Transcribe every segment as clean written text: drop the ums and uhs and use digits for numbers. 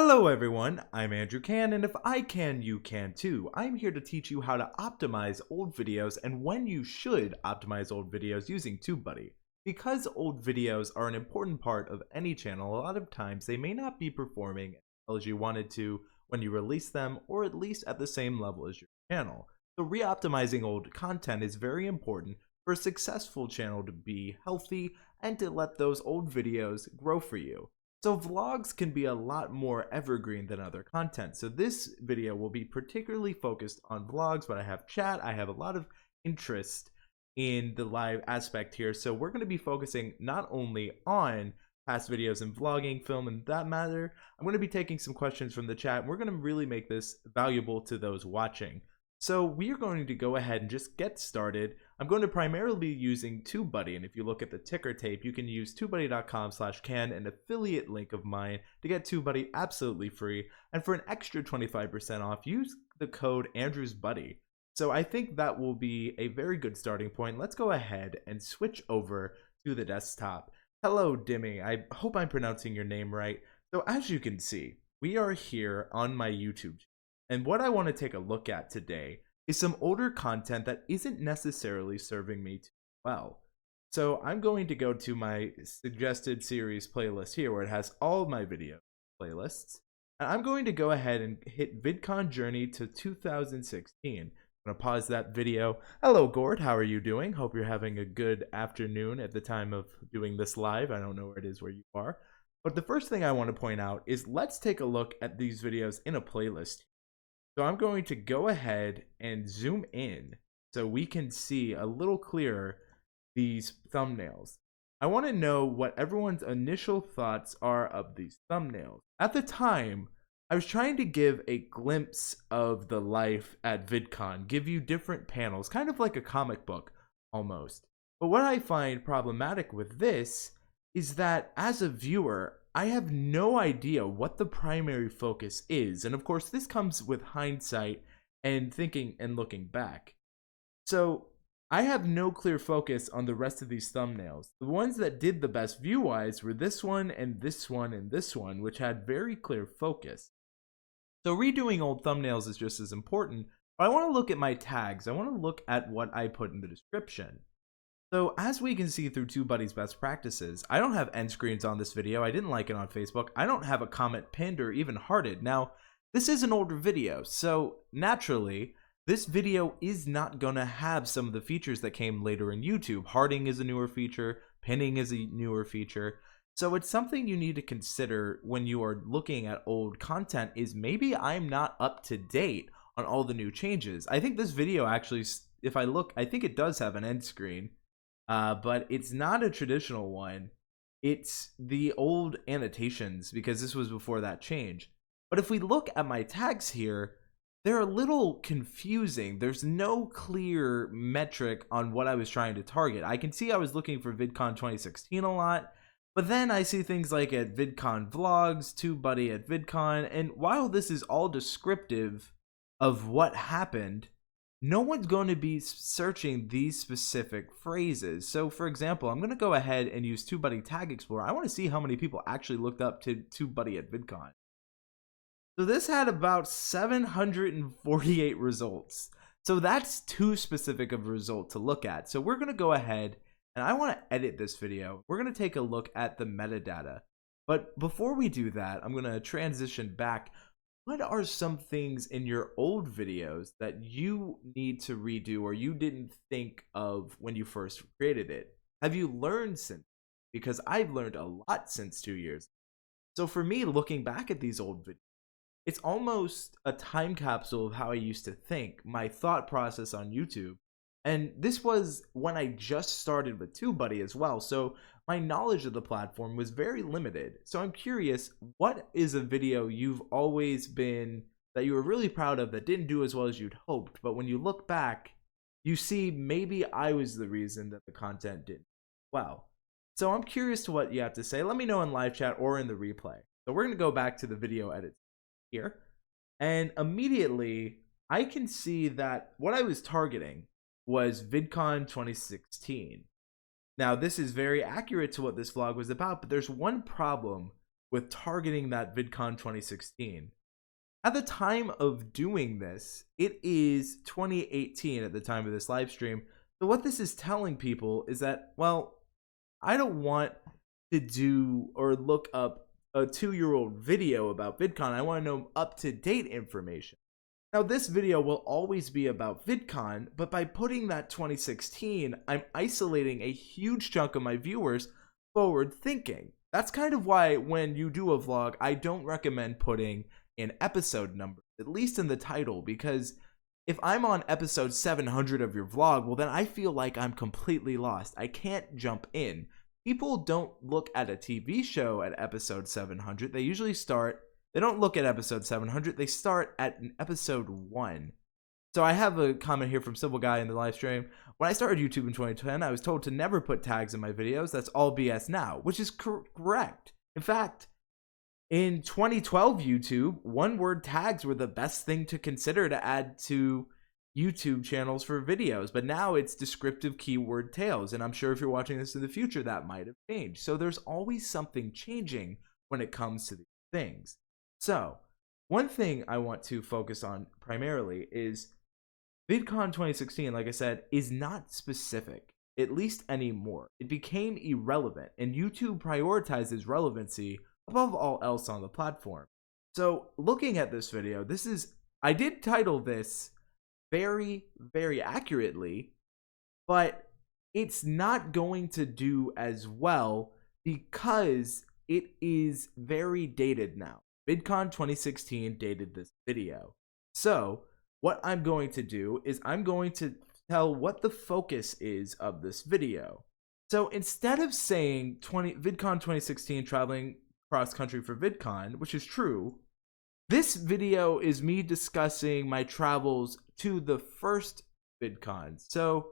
Hello everyone, I'm Andrew Can, and if I can, you can too. I'm here to teach you how to optimize old videos and when you should optimize old videos using TubeBuddy. Because old videos are an important part of any channel, a lot of times they may not be performing as well as you wanted to when you release them, or at least at the same level as your channel. So re-optimizing old content is very important for a successful channel to be healthy and to let those old videos grow for you. So vlogs can be a lot more evergreen than other content. So this video will be particularly focused on vlogs, but I have chat, I have a lot of interest in the live aspect here. So we're going to be focusing not only on past videos and vlogging, film, and that matter. I'm going to be taking some questions from the chat. And we're going to really make this valuable to those watching. So we are going to go ahead and just get started. I'm going to primarily be using TubeBuddy, and if you look at the ticker tape, you can use tubebuddy.com/can, an affiliate link of mine, to get TubeBuddy absolutely free. And for an extra 25% off, use the code AndrewsBuddy. So I think that will be a very good starting point. Let's go ahead and switch over to the desktop. Hello, Dimmy. I hope I'm pronouncing your name right. So as you can see, we are here on my YouTube channel. And what I want to take a look at today is some older content that isn't necessarily serving me too well. So I'm going to go to my suggested series playlist here where it has all of my video playlists. And I'm going to go ahead and hit VidCon Journey to 2016. I'm going to pause that video. Hello, Gord. How are you doing? Hope you're having a good afternoon at the time of doing this live. I don't know where it is where you are. But the first thing I want to point out is let's take a look at these videos in a playlist. So I'm going to go ahead and zoom in so we can see a little clearer these thumbnails. I want to know what everyone's initial thoughts are of these thumbnails. At the time, I was trying to give a glimpse of the life at VidCon, give you different panels, kind of like a comic book almost. But what I find problematic with this is that as a viewer, I have no idea what the primary focus is. And of course, this comes with hindsight and thinking and looking back. So I have no clear focus on the rest of these thumbnails. The ones that did the best view-wise were this one and this one and this one, which had very clear focus. So redoing old thumbnails is just as important, but I want to look at my tags. I want to look at what I put in the description. So as we can see through TubeBuddy's best practices, I don't have end screens on this video. I didn't like it on Facebook. I don't have a comment pinned or even hearted. Now, this is an older video, so naturally, this video is not gonna have some of the features that came later in YouTube. Hearting is a newer feature, pinning is a newer feature. So it's something you need to consider when you are looking at old content is maybe I'm not up to date on all the new changes. I think this video actually, if I look, I think it does have an end screen. But it's not a traditional one. It's the old annotations because this was before that change. But if we look at my tags here, they're a little confusing. There's no clear metric on what I was trying to target. I can see I was looking for VidCon 2016 a lot, but then I see things like at VidCon Vlogs, TubeBuddy at VidCon, and while this is all descriptive of what happened, no one's going to be searching these specific phrases. So for example, I'm going to go ahead and use TubeBuddy Tag Explorer. I want to see how many people actually looked up to TubeBuddy at VidCon. So this had about 748 results. So that's too specific of a result to look at. So we're going to go ahead and I want to edit this video. We're going to take a look at the metadata. But before we do that, I'm going to transition back. What are some things in your old videos that you need to redo or you didn't think of when you first created it? Have you learned since? Because I've learned a lot since 2 years. So for me, looking back at these old videos, it's almost a time capsule of how I used to think, my thought process on YouTube. And this was when I just started with TubeBuddy as well. So my knowledge of the platform was very limited. So I'm curious, what is a video you've always been, that you were really proud of that didn't do as well as you'd hoped, but when you look back, you see maybe I was the reason that the content didn't well. So I'm curious to what you have to say. Let me know in live chat or in the replay. So we're going to go back to the video edit here. And immediately, I can see that what I was targeting was VidCon 2016. Now, this is very accurate to what this vlog was about, but there's one problem with targeting that VidCon 2016. At the time of doing this, it is 2018 at the time of this live stream. So what this is telling people is that, well, I don't want to do or look up a 2-year-old video about VidCon. I want to know up-to-date information. Now, this video will always be about VidCon, but by putting that 2016, I'm isolating a huge chunk of my viewers forward thinking. That's kind of why when you do a vlog, I don't recommend putting an episode number, at least in the title, because if I'm on episode 700 of your vlog, well then I feel like I'm completely lost. I can't jump in. People don't look at a TV show at episode 700. They usually they don't look at episode 700, they start at an episode 1. So I have a comment here from Civil Guy in the live stream. When I started YouTube in 2010, I was told to never put tags in my videos. That's all BS now, which is correct. In fact, in 2012 YouTube, one-word tags were the best thing to consider to add to YouTube channels for videos, but now it's descriptive keyword tails, and I'm sure if you're watching this in the future, that might have changed. So there's always something changing when it comes to these things. So one thing I want to focus on primarily is VidCon 2016, like I said, is not specific, at least anymore. It became irrelevant, and YouTube prioritizes relevancy above all else on the platform. So looking at this video, I did title this very, very accurately, but it's not going to do as well because it is very dated now. VidCon 2016 dated this video. So what I'm going to do is I'm going to tell what the focus is of this video. So instead of saying VidCon 2016 traveling cross country for VidCon, which is true, this video is me discussing my travels to the first VidCon. So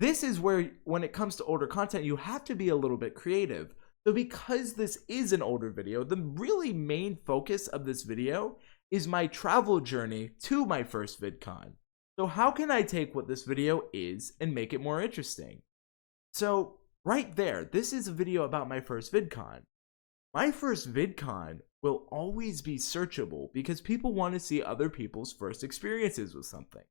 this is where, when it comes to older content, you have to be a little bit creative. So because this is an older video, the really main focus of this video is my travel journey to my first VidCon. So how can I take what this video is and make it more interesting? So right there, this is a video about my first VidCon. My first VidCon will always be searchable because people want to see other people's first experiences with something.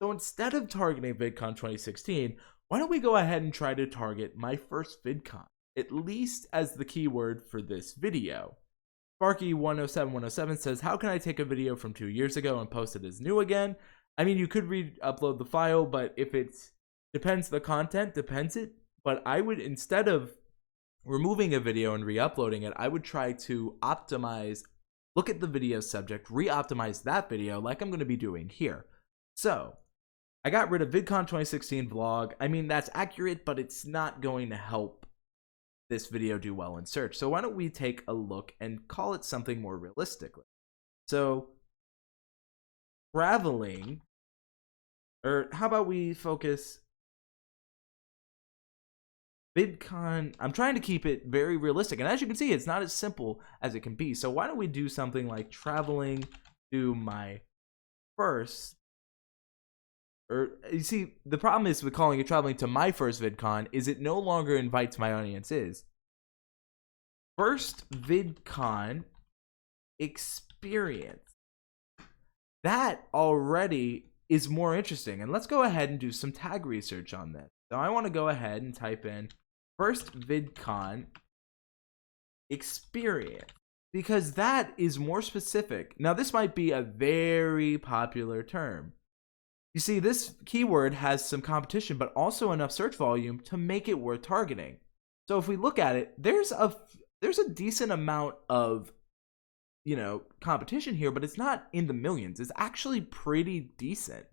So instead of targeting VidCon 2016, why don't we go ahead and try to target my first VidCon, at least as the keyword for this video. Sparky107107 says, how can I take a video from 2 years ago and post it as new again? I mean, you could upload the file, but if depends the content, depends it. But I would, instead of removing a video and re-uploading it, I would try to look at the video subject, re-optimize that video like I'm going to be doing here. So I got rid of VidCon 2016 vlog. I mean, that's accurate, but it's not going to help this video do well in search. So why don't we take a look and call it something more realistically? So traveling, or how about we focus VidCon. I'm trying to keep it very realistic, and as you can see, it's not as simple as it can be. So why don't we do something like traveling to my first, or you see, the problem is with calling it traveling to my first VidCon is it no longer invites my audiences. First VidCon experience. That already is more interesting, and let's go ahead and do some tag research on this. So I want to go ahead and type in first VidCon experience because that is more specific. Now this might be a very popular term. You see, this keyword has some competition but also enough search volume to make it worth targeting. So if we look at it, there's a decent amount of competition here, but it's not in the millions. It's actually pretty decent.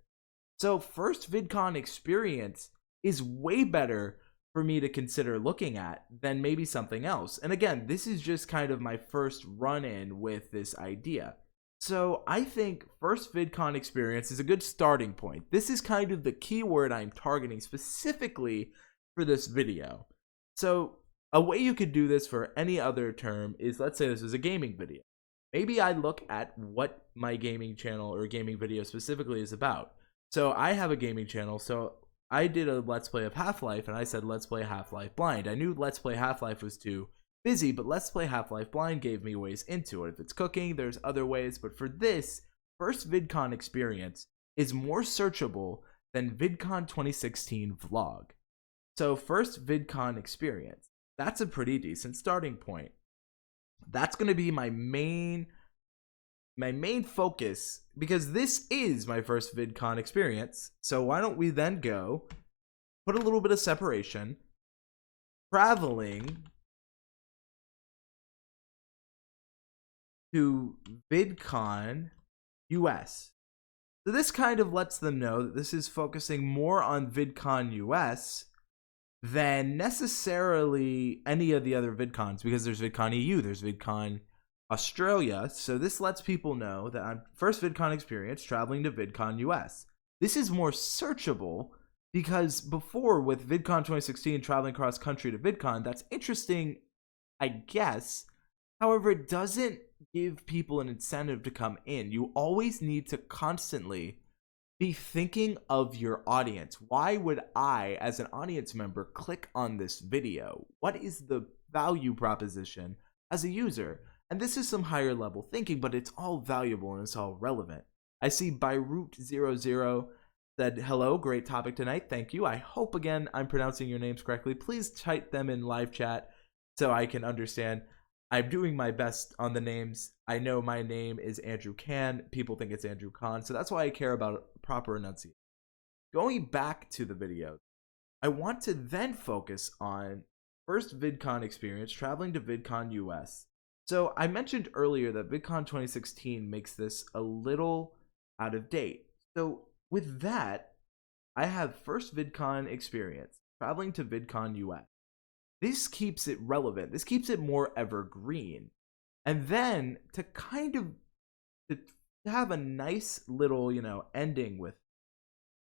So first VidCon experience is way better for me to consider looking at than maybe something else. And again, this is just kind of my first run-in with this idea. So I think first VidCon experience is a good starting point. This is kind of the keyword I'm targeting specifically for this video. So a way you could do this for any other term is, let's say this is a gaming video. Maybe I look at what my gaming channel or gaming video specifically is about. So I have a gaming channel, so I did a Let's Play of Half-Life, and I said Let's Play Half-Life Blind. I knew Let's Play Half-Life was to busy, but Let's Play Half-Life Blind gave me ways into it. If it's cooking, there's other ways, but for this, first VidCon experience is more searchable than VidCon 2016 vlog. So first VidCon experience, that's a pretty decent starting point. That's going to be my main focus, because this is my first VidCon experience. So why don't we then go put a little bit of separation, traveling to VidCon US. So this kind of lets them know that this is focusing more on VidCon US than necessarily any of the other VidCons, because there's VidCon EU, there's VidCon Australia. So this lets people know that I'm first VidCon experience traveling to VidCon US. This is more searchable, because before with VidCon 2016 traveling cross country to VidCon, that's interesting, I guess. However, it doesn't give people an incentive to come in. You always need to constantly be thinking of your audience. Why would I, as an audience member, click on this video? What is the value proposition as a user? And this is some higher level thinking, but it's all valuable and it's all relevant. I see Beirut00 said, hello, great topic tonight. Thank you. I hope again I'm pronouncing your names correctly. Please type them in live chat so I can understand. I'm doing my best on the names. I know my name is Andrew Can. People think it's Andrew Khan, so that's why I care about proper enunciation. Going back to the video, I want to then focus on first VidCon experience, traveling to VidCon US. So I mentioned earlier that VidCon 2016 makes this a little out of date. So with that, I have first VidCon experience, traveling to VidCon US. This keeps it relevant. This keeps it more evergreen. And then to kind of to have a nice little, ending with,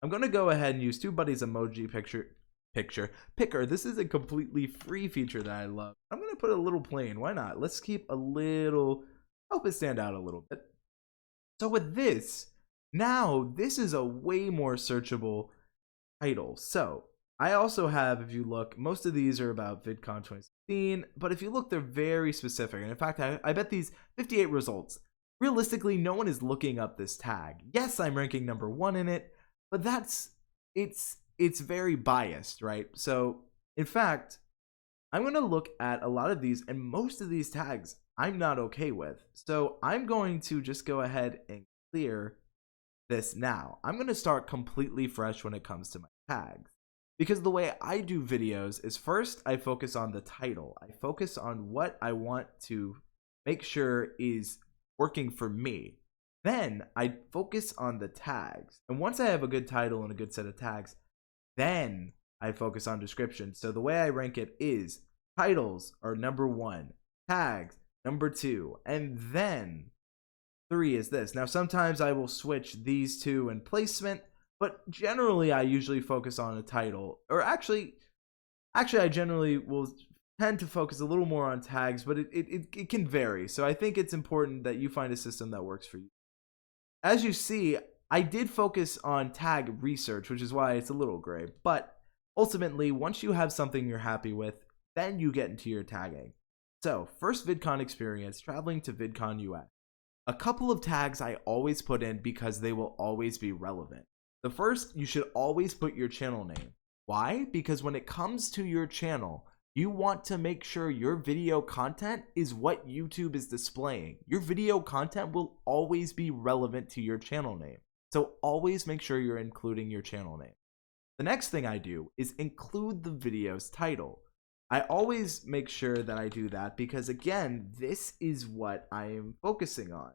I'm going to go ahead and use TubeBuddy's emoji picker. This is a completely free feature that I love. I'm going to put a little plain. Why not? Let's keep a little, help it stand out a little bit. So with this, now this is a way more searchable title. So I also have, if you look, most of these are about VidCon 2016, but if you look, they're very specific. And in fact, I bet these 58 results, realistically, no one is looking up this tag. Yes, I'm ranking #1 in it, but it's very biased, right? So in fact, I'm going to look at a lot of these, and most of these tags I'm not okay with. So I'm going to just go ahead and clear this now. I'm going to start completely fresh when it comes to my tags. Because the way I do videos is first I focus on the title. I focus on what I want to make sure is working for me. Then I focus on the tags. And once I have a good title and a good set of tags, then I focus on description. So the way I rank it is titles are #1, tags #2, and then 3 is this. Now sometimes I will switch these two in placement, but generally I usually focus on a title. Or actually I generally will tend to focus a little more on tags, but it can vary. So I think it's important that you find a system that works for you. As you see, I did focus on tag research, which is why it's a little gray. But ultimately, once you have something you're happy with, then you get into your tagging. So first VidCon experience, traveling to VidCon US. A couple of tags I always put in because they will always be relevant. The first, you should always put your channel name. Why? Because when it comes to your channel, you want to make sure your video content is what YouTube is displaying. Your video content will always be relevant to your channel name. So always make sure you're including your channel name. The next thing I do is include the video's title. I always make sure that I do that because, again, this is what I am focusing on.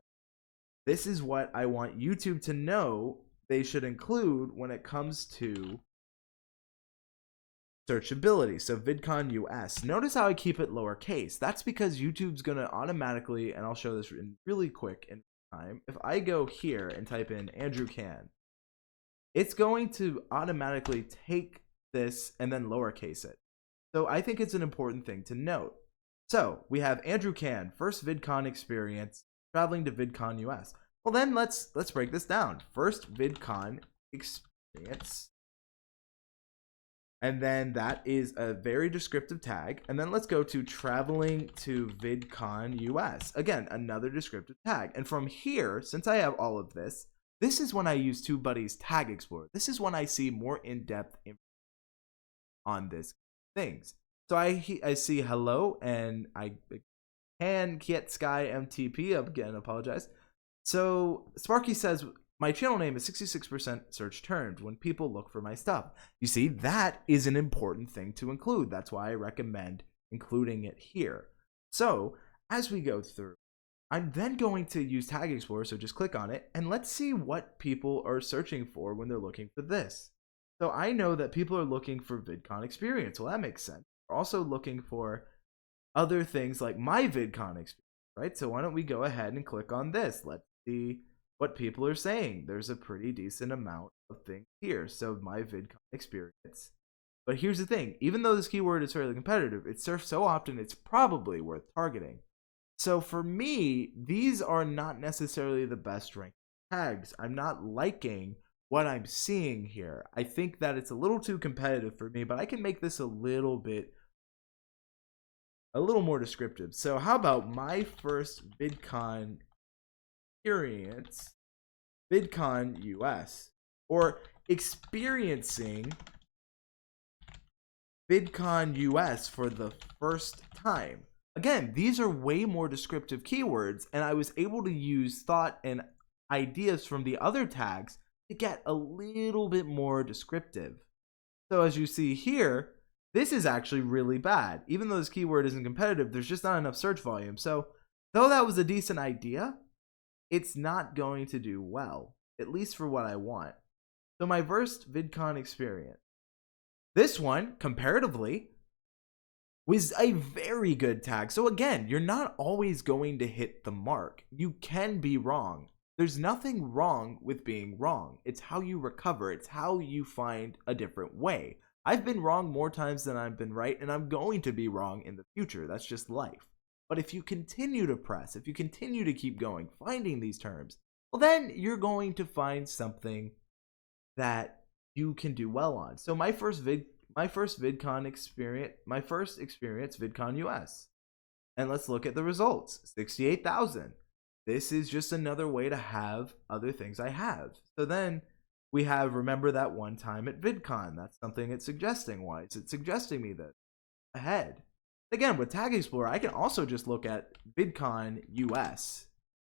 This is what I want YouTube to know they should include when it comes to searchability. So VidCon US. Notice how I keep it lowercase. That's because YouTube's going to automatically, and I'll show this really quick in time. If I go here and type in Andrew Can, it's going to automatically take this and then lowercase it. So I think it's an important thing to note. So we have Andrew Can, first VidCon experience, traveling to VidCon US. Well then let's break this down. First VidCon experience And then that is a very descriptive tag. And then let's go to traveling to VidCon US. Again, another descriptive tag. And from here, since I have all of this, this is when I use TubeBuddy's Tag Explorer. This is when I see more in-depth information on this things. So I see hello, and I can get Sky MTP. Again, apologize. So Sparky says, my channel name is 66% search termed when people look for my stuff. You see, that is an important thing to include. That's why I recommend including it here. So as we go through, I'm then going to use Tag Explorer, so just click on it, and let's see what people are searching for when they're looking for this. So I know that people are looking for VidCon experience. Well, that makes sense. We're also looking for other things like my VidCon experience, right? So why don't we go ahead and click on this? Let's see what people are saying. There's a pretty decent amount of things here. So my VidCon experience. But here's the thing, even though this keyword is fairly competitive, it's surfed so often it's probably worth targeting. So for me, these are not necessarily the best ranked tags. I'm not liking what I'm seeing here. I think that it's a little too competitive for me, but I can make this a little more descriptive. So how about my first VidCon experience, VidCon US, or experiencing VidCon US for the first time. Again, these are way more descriptive keywords, and I was able to use thought and ideas from the other tags to get a little bit more descriptive. So as you see here, this is actually really bad. Even though this keyword isn't competitive, there's just not enough search volume. So though that was a decent idea, it's not going to do well, at least for what I want. So my first VidCon experience. This one, comparatively, was a very good tag. So again, you're not always going to hit the mark. You can be wrong. There's nothing wrong with being wrong. It's how you recover. It's how you find a different way. I've been wrong more times than I've been right, and I'm going to be wrong in the future. That's just life. But if you continue to press, if you continue to keep going, finding these terms, well, then you're going to find something that you can do well on. So my first VidCon experience, VidCon US. And let's look at the results. 68,000. This is just another way to have other things I have. So then we have remember that one time at VidCon. That's something it's suggesting. Why is it suggesting me this? Ahead. Again, with Tag Explorer, I can also just look at VidCon US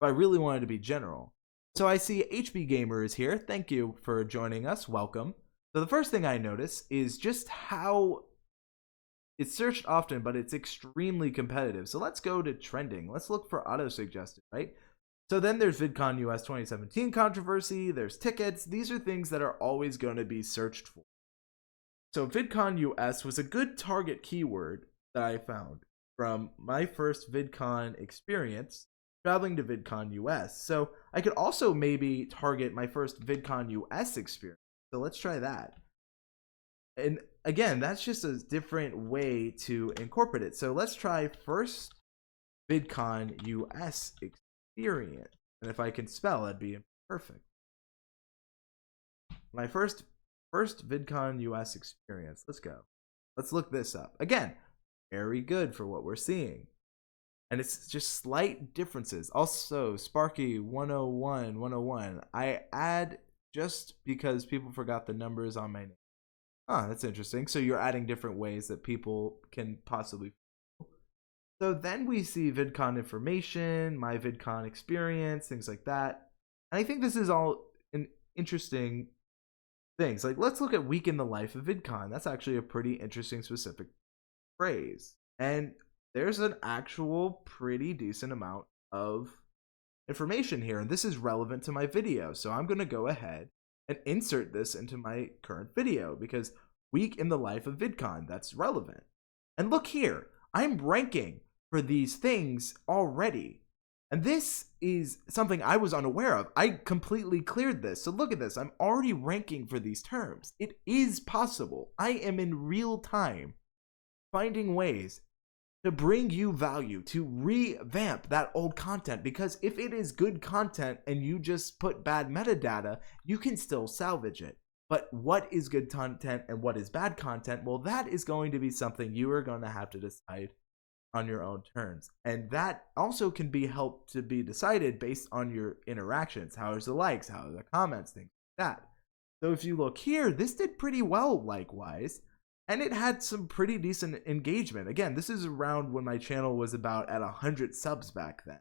if I really wanted to be general. So I see HB Gamer is here. Thank you for joining us. Welcome. So the first thing I notice is just how it's searched often, but it's extremely competitive. So let's go to trending. Let's look for auto-suggested, right? So then there's VidCon US 2017 controversy. There's tickets. These are things that are always going to be searched for. So VidCon US was a good target keyword that I found from my first VidCon experience traveling to VidCon US. So I could also maybe target my first VidCon US experience. So let's try that. And again, that's just a different way to incorporate it. So let's try first VidCon US experience. And if I can spell, that'd be perfect. My first VidCon US experience. Let's go. Let's look this up. Again, very good for what we're seeing. And it's just slight differences. Also, Sparky 101. I add just because people forgot the numbers on my name. Oh, that's interesting. So you're adding different ways that people can possibly. So then we see VidCon information, my VidCon experience, things like that. And I think this is all an interesting things. Like, let's look at week in the life of VidCon. That's actually a pretty interesting specific phrase. And there's an actual pretty decent amount of information here, and this is relevant to my video. So I'm going to go ahead and insert this into my current video because week in the life of VidCon, that's relevant. And look here, I'm ranking for these things already. And this is something I was unaware of. I completely cleared this. So look at this. I'm already ranking for these terms. It is possible. I am in real time finding ways to bring you value, to revamp that old content, because if it is good content and you just put bad metadata, you can still salvage it. But what is good content and what is bad content? Well, that is going to be something you are going to have to decide on your own terms. And that also can be helped to be decided based on your interactions. How is the likes? How are the comments? Things like that. So if you look here, this did pretty well likewise. And it had some pretty decent engagement. Again, this is around when my channel was about at 100 subs back then.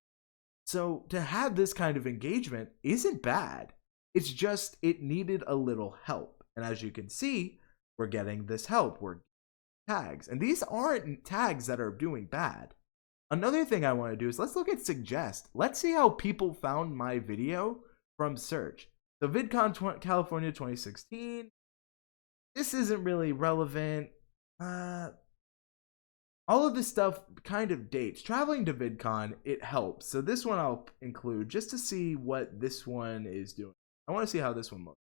So to have this kind of engagement isn't bad. It's just it needed a little help. And as you can see, we're getting this help. We're tags. And these aren't tags that are doing bad. Another thing I want to do is let's look at suggest. Let's see how people found my video from search. So VidCon California 2016. This isn't really relevant. All of this stuff kind of dates. Traveling to VidCon, it helps. So this one I'll include just to see what this one is doing. I want to see how this one looks.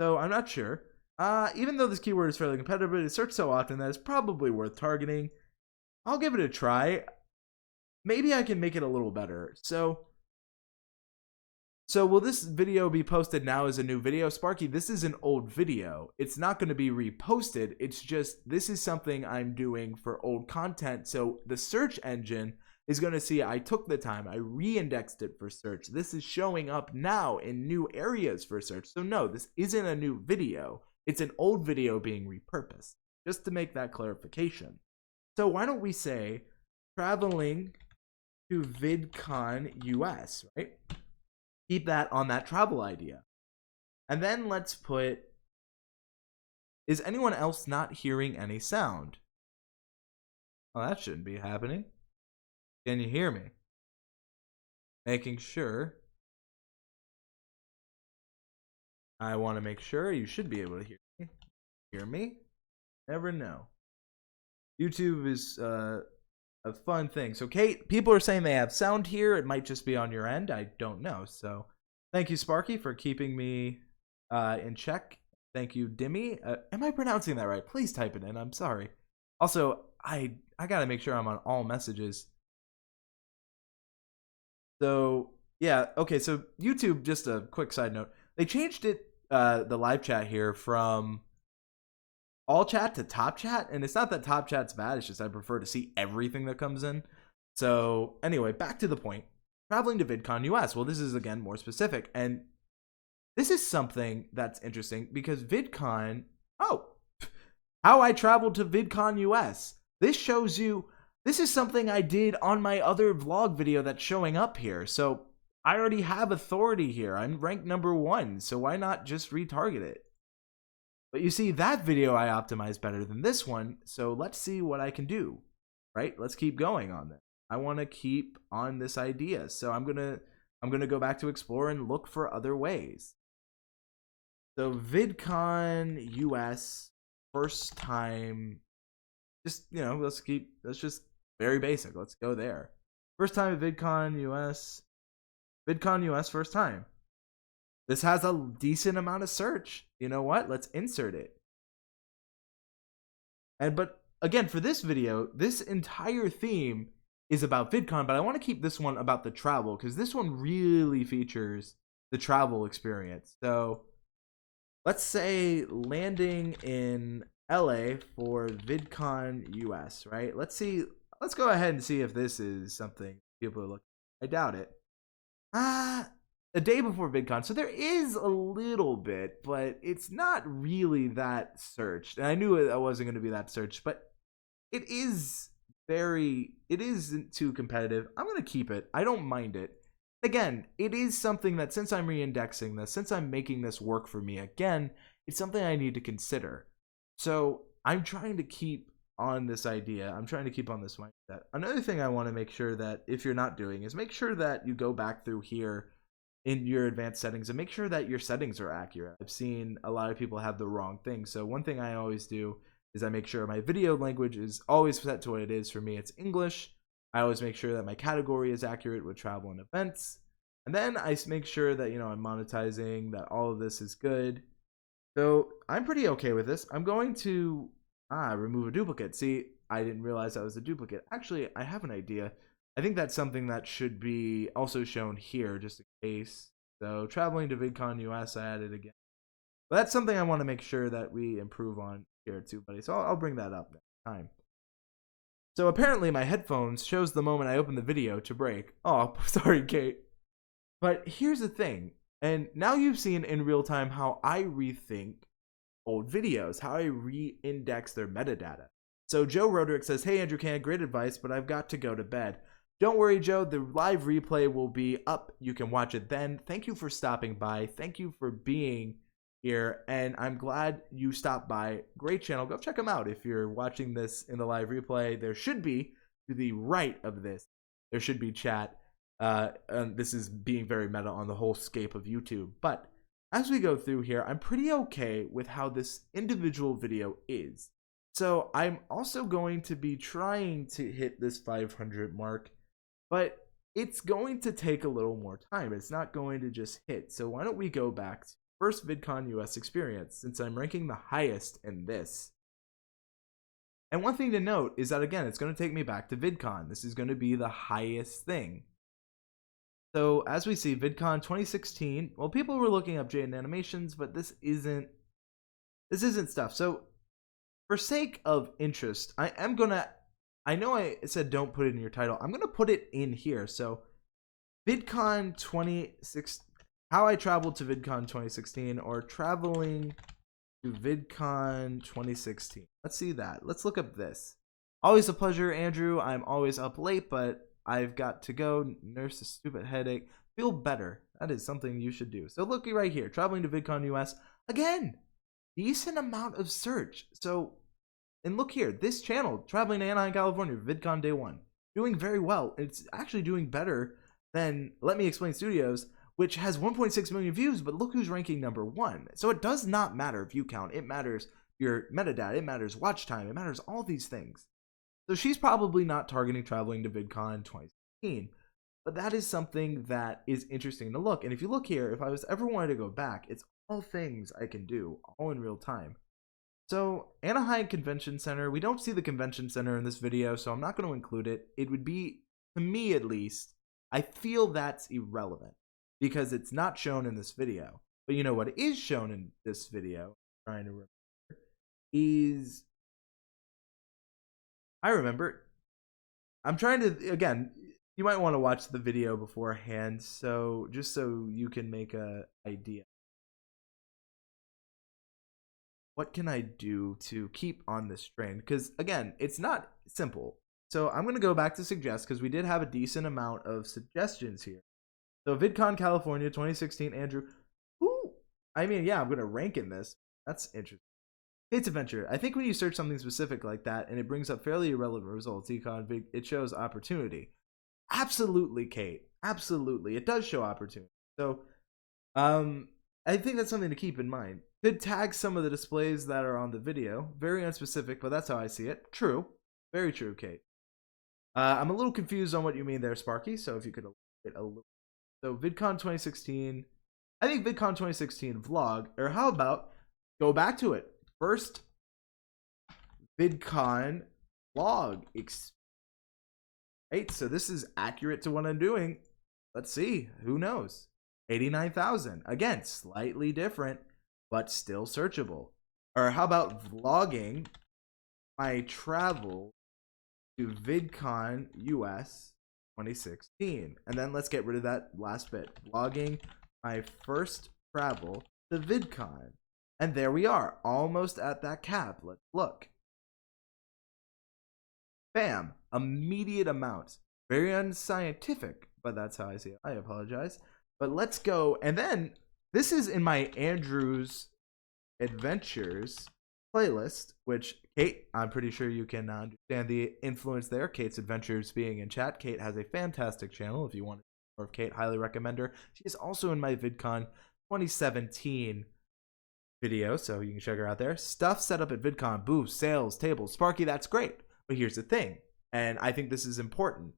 So I'm not sure. Even though this keyword is fairly competitive, it is searched so often that it's probably worth targeting. I'll give it a try. Maybe I can make it a little better. So will this video be posted now as a new video? Sparky, this is an old video. It's not going to be reposted. It's just, this is something I'm doing for old content. So the search engine is going to see I took the time. I re-indexed it for search. This is showing up now in new areas for search. So no, this isn't a new video. It's an old video being repurposed. Just to make that clarification. So why don't we say traveling to VidCon US, right? Keep that on that travel idea. And then let's put, is anyone else not hearing any sound? Oh, that shouldn't be happening. Can you hear me? Making sure. I want to make sure you should be able to hear me. Hear me? Never know. YouTube is a fun thing. So Kate, people are saying they have sound here. It might just be on your end. I don't know. So thank you, Sparky, for keeping me in check. Thank you, Dimmy. Am I pronouncing that right? Please type it in. I'm sorry. Also, I gotta make sure I'm on all messages. So yeah, okay. So YouTube, just a quick side note, they changed it, the live chat here from all chat to top chat, and it's not that top chat's bad, it's just I prefer to see everything that comes in. So anyway, back to the point. Traveling to VidCon US. Well, this is again more specific, and this is something that's interesting because VidCon, how I traveled to VidCon US. This shows you, this is something I did on my other vlog video that's showing up here. So I already have authority here. I'm ranked #1, so why not just retarget it? But you see, that video I optimized better than this one, so let's see what I can do, right? Let's keep going on this. I want to keep on this idea, so I'm gonna go back to explore and look for other ways. So VidCon US, first time, just, you know, let's just very basic. Let's go there. First time at VidCon US, first time. This has a decent amount of search. You know what? Let's insert it. But again, for this video, this entire theme is about VidCon, but I want to keep this one about the travel because this one really features the travel experience. So let's say landing in LA for VidCon US, right? Let's go ahead and see if this is something people are looking at. I doubt it. A day before VidCon, so there is a little bit, but it's not really that searched. And I knew it wasn't going to be that searched, but it isn't too competitive. I'm going to keep it. I don't mind it. Again, it is something that since I'm re-indexing this, since I'm making this work for me again, it's something I need to consider. So I'm trying to keep on this idea. I'm trying to keep on this mindset. Another thing I want to make sure that if you're not doing is make sure that you go back through here in your advanced settings and make sure that your settings are accurate. I've seen a lot of people have the wrong thing. So one thing I always do is I make sure my video language is always set to what it is. For me, it's English. I always make sure that my category is accurate with travel and events. And then I make sure that, you know, I'm monetizing, that all of this is good. So I'm pretty okay with this. I'm going to remove a duplicate. See, I didn't realize that was a duplicate. Actually, I have an idea. I think that's something that should be also shown here just in case. So traveling to VidCon US, I added again. But that's something I want to make sure that we improve on here too, buddy. So I'll bring that up next time. So apparently my headphones shows the moment I open the video to break. Oh, sorry, Kate. But here's the thing. And now you've seen in real time how I rethink old videos, how I re-index their metadata. So Joe Roderick says, "Hey Andrew Can, great advice, but I've got to go to bed." Don't worry, Joe, the live replay will be up. You can watch it then. Thank you for stopping by. Thank you for being here, and I'm glad you stopped by. Great channel. Go check them out if you're watching this in the live replay. There should be, to the right of this, there should be chat. And this is being very meta on the whole scape of YouTube. But as we go through here, I'm pretty okay with how this individual video is. So I'm also going to be trying to hit this 500 mark, but it's going to take a little more time. It's not going to just hit. So why don't we go back to first VidCon US experience, since I'm ranking the highest in this. And one thing to note is that, again, it's going to take me back to VidCon. This is going to be the highest thing. So as we see, VidCon 2016, well, people were looking up Jaden animations, but this isn't stuff. So for sake of interest, I know I said don't put it in your title. I'm gonna put it in here. So VidCon 2016, how I traveled to VidCon 2016, or traveling to VidCon 2016. Let's see that. Let's look up this. Always a pleasure, Andrew. I'm always up late, but I've got to go nurse a stupid headache. Feel better. That is something you should do. So look right here. Traveling to VidCon US. Again, decent amount of search. So, and look here. This channel, traveling to Anaheim, California, VidCon day 1. Doing very well. It's actually doing better than Let Me Explain Studios, which has 1.6 million views, but look who's ranking number 1. So it does not matter view count. It matters your metadata. It matters watch time. It matters all these things. So she's probably not targeting traveling to VidCon 2016, but that is something that is interesting to look. And if you look here, if I was ever wanted to go back, it's all things I can do, all in real time. So Anaheim Convention Center, we don't see the convention center in this video, so I'm not going to include it. It would be, to me at least, I feel that's irrelevant because it's not shown in this video. But you know what is shown in this video, I'm trying to remember, is, I remember. I'm trying to, again, you might want to watch the video beforehand, so just so you can make an idea. What can I do to keep on this train? Because, again, it's not simple. So I'm going to go back to suggest, because we did have a decent amount of suggestions here. So VidCon California 2016, Andrew. Ooh, I mean, yeah, I'm going to rank in this. That's interesting. Kate's Adventure. I think when you search something specific like that and it brings up fairly irrelevant results, it shows opportunity. Absolutely, Kate. Absolutely. It does show opportunity. So I think that's something to keep in mind. Could tag some of the displays that are on the video. Very unspecific, but that's how I see it. True. Very true, Kate. I'm a little confused on what you mean there, Sparky, so if you could elaborate a little. So VidCon 2016. I think VidCon 2016 vlog, or how about go back to it. First VidCon vlog. Right, so this is accurate to what I'm doing. Let's see. Who knows? 89,000. Again, slightly different, but still searchable. Or how about vlogging my travel to VidCon US 2016? And then let's get rid of that last bit. Vlogging my first travel to VidCon. And there we are, almost at that cap. Let's look. Bam, immediate amounts. Very unscientific, but that's how I see it. I apologize. But let's go. And then this is in my Andrew's Adventures playlist, which, Kate, I'm pretty sure you can understand the influence there. Kate's Adventures being in chat. Kate has a fantastic channel if you want to know of Kate. Highly recommend her. She is also in my VidCon 2017 video, so you can check her out there. Stuff set up at VidCon, booths, sales, tables. Sparky, that's great. But here's the thing, and I think this is important.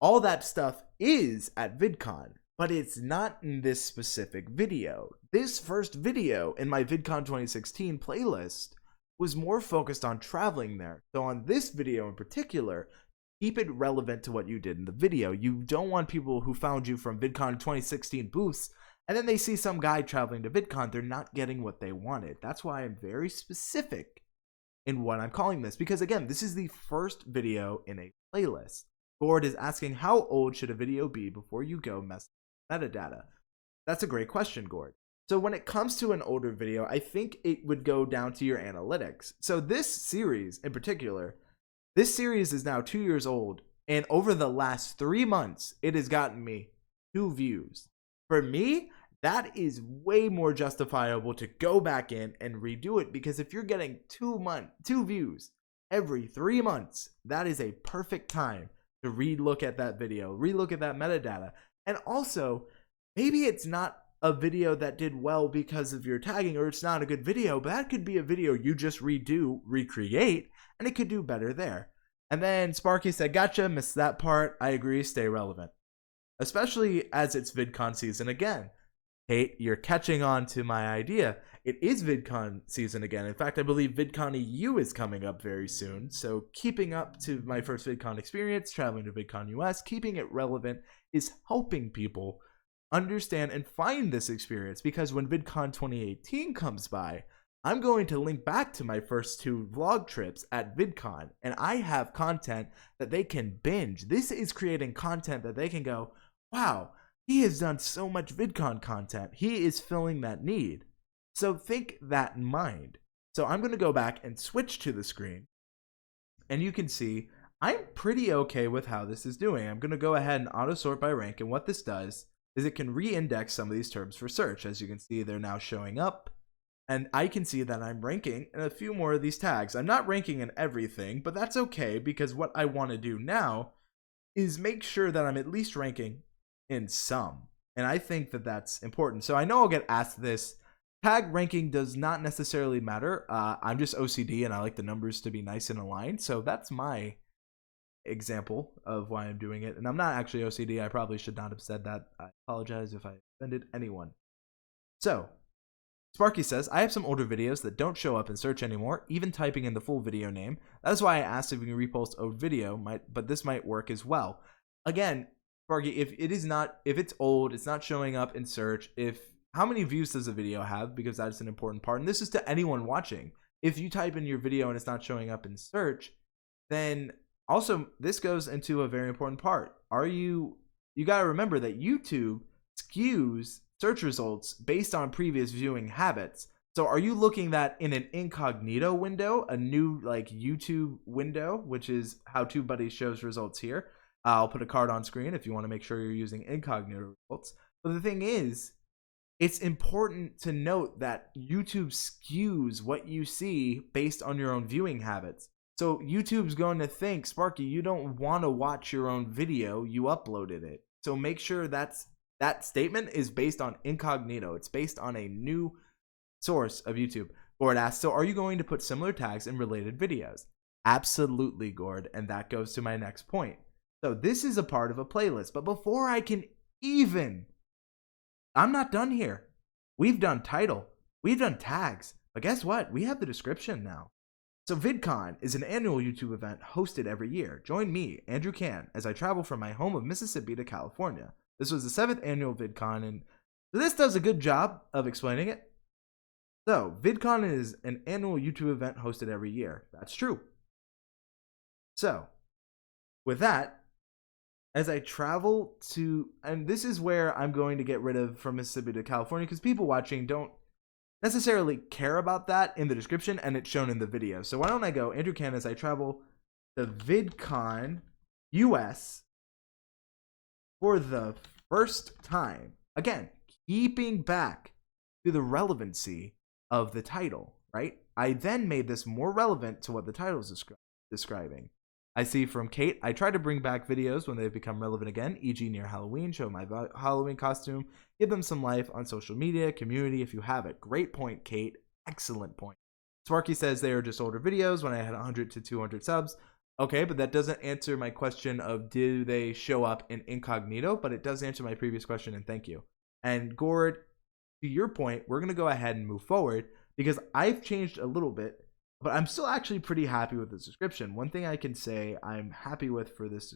All that stuff is at VidCon, but it's not in this specific video. This first video in my VidCon 2016 playlist was more focused on traveling there. So on this video in particular, keep it relevant to what you did in the video. You don't want people who found you from VidCon 2016 booths and then they see some guy traveling to VidCon, they're not getting what they wanted. That's why I'm very specific in what I'm calling this, because again, this is the first video in a playlist. Gord is asking, how old should a video be before you go mess with metadata? That's a great question, Gord. So when it comes to an older video, I think it would go down to your analytics. So this series in particular, this series is now 2 years old, and over the last 3 months, it has gotten me 2 views. For me, that is way more justifiable to go back in and redo it, because if you're getting 2 views every 3 months, that is a perfect time to relook at that video, relook at that metadata. And also, maybe it's not a video that did well because of your tagging, or it's not a good video, but that could be a video you just recreate, and it could do better there. And then Sparky said, gotcha, missed that part. I agree, stay relevant. Especially as it's VidCon season again. Kate, you're catching on to my idea. It is VidCon season again. In fact, I believe VidCon EU is coming up very soon. So keeping up to my first VidCon experience, traveling to VidCon US, keeping it relevant is helping people understand and find this experience, because when VidCon 2018 comes by, I'm going to link back to my first 2 vlog trips at VidCon, and I have content that they can binge. This is creating content that they can go, wow, he has done so much VidCon content. He is filling that need. So think that in mind. So I'm going to go back and switch to the screen, and you can see I'm pretty okay with how this is doing. I'm going to go ahead and auto sort by rank, and what this does is it can re-index some of these terms for search. As you can see, they're now showing up, and I can see that I'm ranking in a few more of these tags. I'm not ranking in everything, but that's okay, because what I want to do now is make sure that I'm at least ranking in some, and I think that that's important. So I know I'll get asked this. Tag ranking does not necessarily matter. I'm just OCD, and I like the numbers to be nice and aligned, so that's my example of why I'm doing it. And I'm not actually OCD. I probably should not have said that. I apologize if I offended anyone. So Sparky says, I have some older videos that don't show up in search anymore, even typing in the full video name. That's why I asked if you can repost old video, but this might work as well. Again, Sparky, if it's old, it's not showing up in search. How many views does a video have? Because that's an important part. And this is to anyone watching. If you type in your video and it's not showing up in search, then also, this goes into a very important part. You got to remember that YouTube skews search results based on previous viewing habits. So are you looking that in an incognito window, a new YouTube window, which is how TubeBuddy shows results here? I'll put a card on screen if you want to make sure you're using incognito results. But the thing is, it's important to note that YouTube skews what you see based on your own viewing habits. So YouTube's going to think, Sparky, you don't want to watch your own video, you uploaded it. So make sure that statement is based on incognito. It's based on a new source of YouTube. Gord asks, so are you going to put similar tags in related videos? Absolutely, Gord, and that goes to my next point. So this is a part of a playlist, but before I can I'm not done here. We've done title, we've done tags, but guess what? We have the description now. So VidCon is an annual YouTube event hosted every year. Join me, Andrew Can, as I travel from my home of Mississippi to California. This was the 7th annual VidCon, and this does a good job of explaining it. So, VidCon is an annual YouTube event hosted every year. That's true. So, with that, as I travel to, and this is where I'm going to get rid of from Mississippi to California, because people watching don't necessarily care about that in the description, and it's shown in the video. So why don't I go Andrew Can as I travel to VidCon US for the first time. Again, keeping back to the relevancy of the title, right? I then made this more relevant to what the title is describing. I see from Kate, I try to bring back videos when they've become relevant again, e.g. near Halloween, show my Halloween costume, give them some life on social media, community if you have it. Great point, Kate. Excellent point. Sparky says they are just older videos when I had 100 to 200 subs. Okay, but that doesn't answer my question of do they show up in incognito, but it does answer my previous question, and thank you. And Gord, to your point, we're going to go ahead and move forward because I've changed a little bit, but I'm still actually pretty happy with this description. One thing I can say I'm happy with for this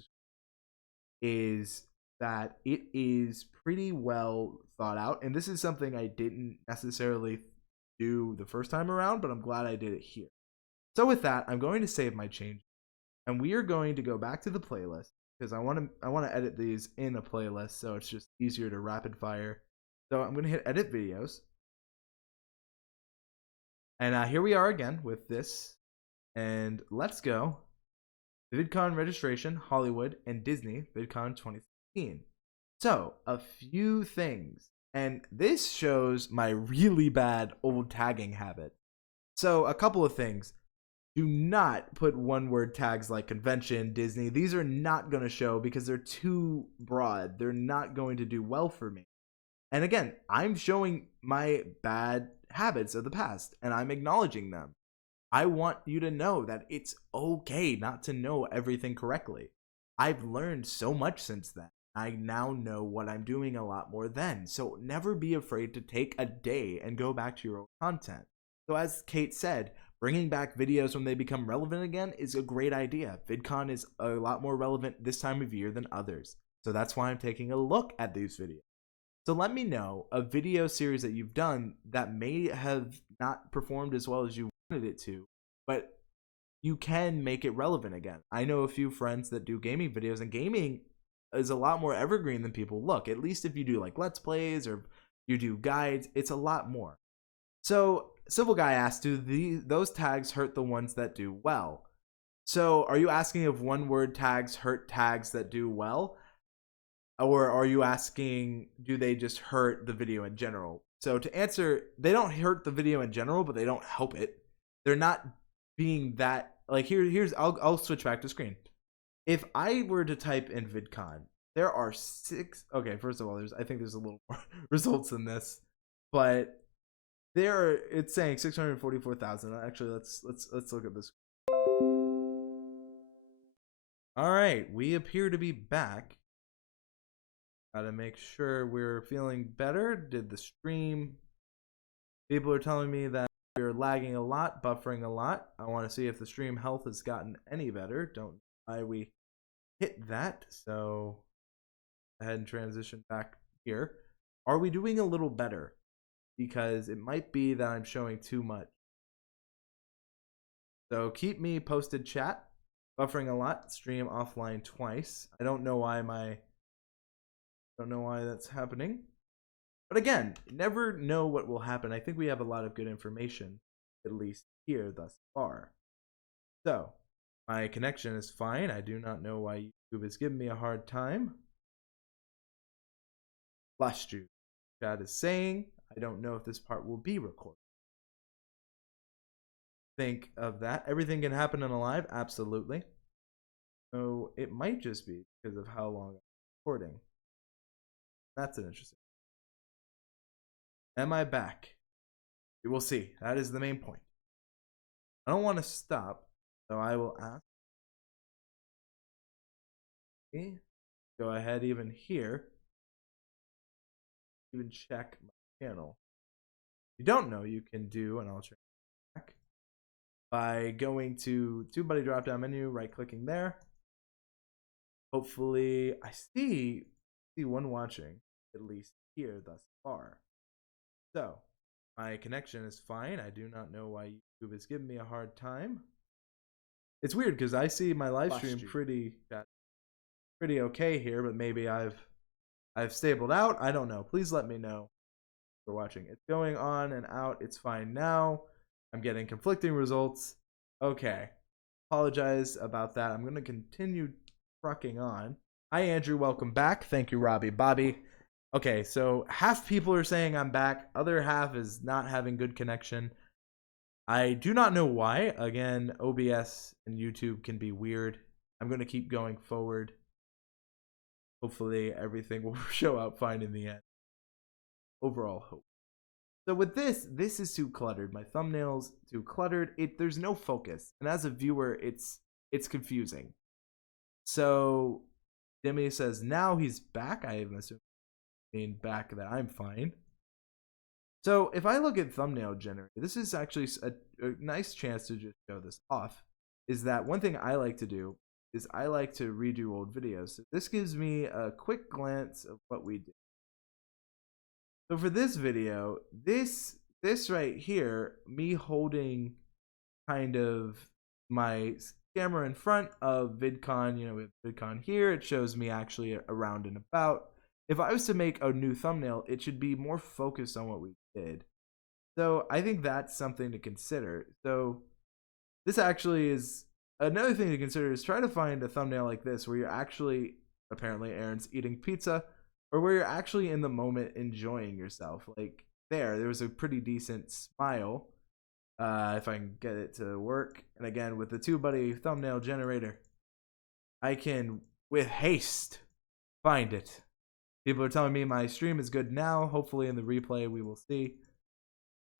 is that it is pretty well thought out. And this is something I didn't necessarily do the first time around, but I'm glad I did it here. So with that, I'm going to save my change, and we are going to go back to the playlist because I want to edit these in a playlist, so it's just easier to rapid fire. So I'm going to hit edit videos, and here we are again with this, and let's go. VidCon registration, Hollywood, and Disney VidCon 2016. So a few things, and this shows my really bad old tagging habit. So a couple of things. Do not put one-word tags like convention, Disney. These are not going to show because they're too broad. They're not going to do well for me. And again, I'm showing my bad habits of the past, and I'm acknowledging them. I want you to know that it's okay not to know everything correctly. I've learned so much since then. I now know what I'm doing a lot more then. So never be afraid to take a day and go back to your old content. So as Kate said, bringing back videos when they become relevant again is a great idea. VidCon is a lot more relevant this time of year than others. So that's why I'm taking a look at these videos. So let me know a video series that you've done that may have not performed as well as you wanted it to, but you can make it relevant again. I know a few friends that do gaming videos, and gaming is a lot more evergreen than people look. At least if you do like Let's Plays or you do guides, it's a lot more. So Civil Guy asked, do those tags hurt the ones that do well? So are you asking if one-word tags hurt tags that do well? Or are you asking, do they just hurt the video in general? So to answer, they don't hurt the video in general, but they don't help it. They're not being that, like I'll switch back to screen. If I were to type in VidCon, there are okay, first of all, I think there's a little more results than this, but it's saying 644,000. Actually, let's look at this. All right, we appear to be back. Gotta make sure we're feeling better. Did the stream? People are telling me that we're lagging a lot, buffering a lot. I want to see if the stream health has gotten any better. Don't know why we hit that. So go ahead and transition back here. Are we doing a little better? Because it might be that I'm showing too much. So keep me posted, chat. Buffering a lot. Stream offline twice. I don't know why that's happening. But again, never know what will happen. I think we have a lot of good information, at least here thus far. So my connection is fine. I do not know why YouTube is giving me a hard time. Lost you. Chat is saying, I don't know if this part will be recorded. Think of that. Everything can happen in a live? Absolutely. So it might just be because of how long I'm recording. That's an interesting. Am I back? We will see. That is the main point. I don't want to stop, so I will ask. Okay. Go ahead even here. Even check my channel. If you don't know, you can do, and I'll try back by going to TubeBuddy drop down menu, right clicking there. Hopefully, I see one watching, at least here thus far. So, my connection is fine. I do not know why YouTube is giving me a hard time. It's weird because I see my live stream pretty okay here, but maybe I've stabled out. I don't know. Please let me know if you're watching. It's going on and out. It's fine now. I'm getting conflicting results. Okay. Apologize about that. I'm going to continue trucking on. Hi, Andrew. Welcome back. Thank you, Robbie Bobby. Okay, so half people are saying I'm back. Other half is not having good connection. I do not know why. Again, OBS and YouTube can be weird. I'm going to keep going forward. Hopefully everything will show up fine in the end. Overall hope. So with this is too cluttered. My thumbnail's too cluttered. There's no focus. And as a viewer, it's confusing. So Demi says now he's back. I even assume back that I'm fine. So if I look at thumbnail generator, this is actually a nice chance to just show this off. Is that one thing I like to do is I like to redo old videos. So this gives me a quick glance of what we did. So for this video, this right here, me holding kind of my camera in front of VidCon, you know, with VidCon here, it shows me actually around and about. If I was to make a new thumbnail, it should be more focused on what we did. So I think that's something to consider. So this actually is another thing to consider, is try to find a thumbnail like this where you're actually, apparently Aaron's eating pizza, or where you're actually in the moment enjoying yourself. Like there was a pretty decent smile. If I can get it to work. And again, with the TubeBuddy thumbnail generator, I can, with haste, find it. People are telling me my stream is good now. Hopefully in the replay we will see.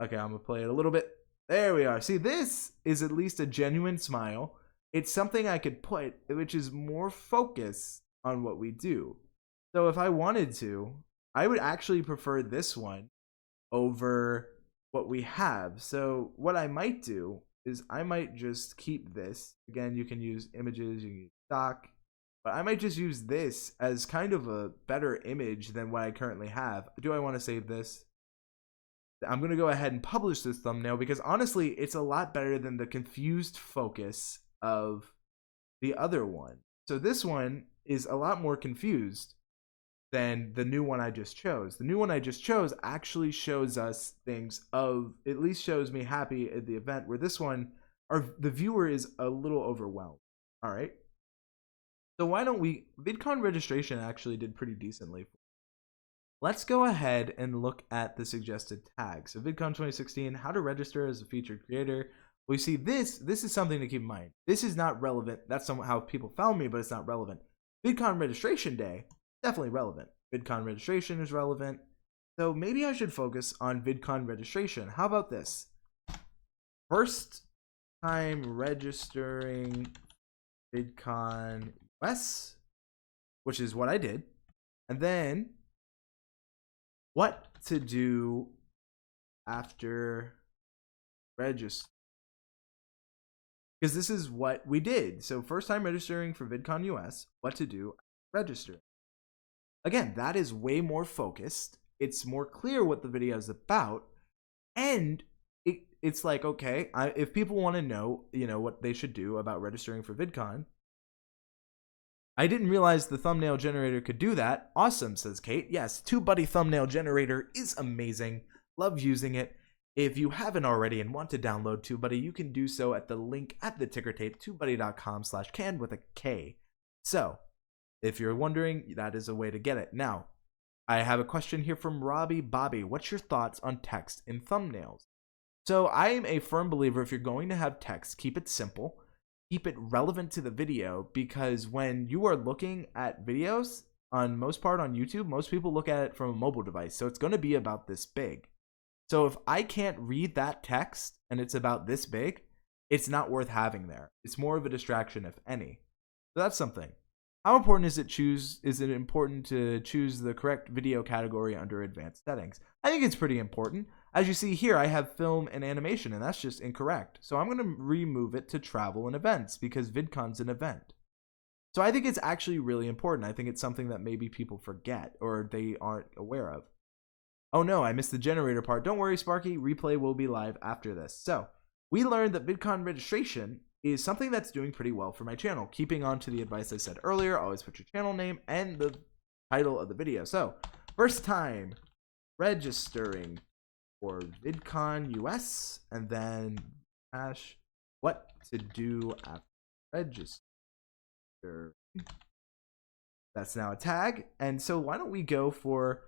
Okay, I'm going to play it a little bit. There we are. See, this is at least a genuine smile. It's something I could put, which is more focus on what we do. So if I wanted to, I would actually prefer this one over what we have. So what I might do is I might just keep this. Again, you can use images, you can use stock, but I might just use this as kind of a better image than what I currently have. Do I want to save this? I'm going to go ahead and publish this thumbnail because honestly, it's a lot better than the confused focus of the other one. So this one is a lot more confused than the new one I just chose. The new one I just chose actually shows us things of, at least shows me happy at the event, where this one, the viewer is a little overwhelmed. All right. So why don't we, VidCon registration actually did pretty decently. Let's go ahead and look at the suggested tags. So VidCon 2016, how to register as a featured creator. We see this is something to keep in mind. This is not relevant. That's how people found me, but it's not relevant. VidCon registration day, definitely relevant. VidCon registration is relevant. So maybe I should focus on VidCon registration. How about this? First time registering VidCon US, which is what I did. And then what to do after register. Because this is what we did. So first time registering for VidCon US, what to do after registering. Again, that is way more focused. It's more clear what the video is about. And it's like, okay, if people want to know, you know, what they should do about registering for VidCon. I didn't realize the thumbnail generator could do that. Awesome, says Kate. Yes, TubeBuddy thumbnail generator is amazing. Love using it. If you haven't already and want to download TubeBuddy, you can do so at the link at the ticker tape, tubebuddy.com/can with a K. So, if you're wondering, that is a way to get it. Now, I have a question here from Robbie Bobby. What's your thoughts on text in thumbnails? So I am a firm believer, if you're going to have text, keep it simple. Keep it relevant to the video, because when you are looking at videos, on most part on YouTube, most people look at it from a mobile device. So it's going to be about this big. So if I can't read that text and it's about this big, it's not worth having there. It's more of a distraction, if any. So that's something. How important is it important to choose the correct video category under advanced settings? I think it's pretty important. As you see here, I have film and animation, and that's just incorrect. So I'm going to remove it to travel and events, because VidCon's an event. So I think it's actually really important. I think it's something that maybe people forget or they aren't aware of. Oh no, I missed the generator part. Don't worry, Sparky. Replay will be live after this. So we learned that VidCon registration is something that's doing pretty well for my channel. Keeping on to the advice I said earlier, always put your channel name and the title of the video. So first time registering for VidCon US, and then what to do after register. That's now a tag. And so why don't we go for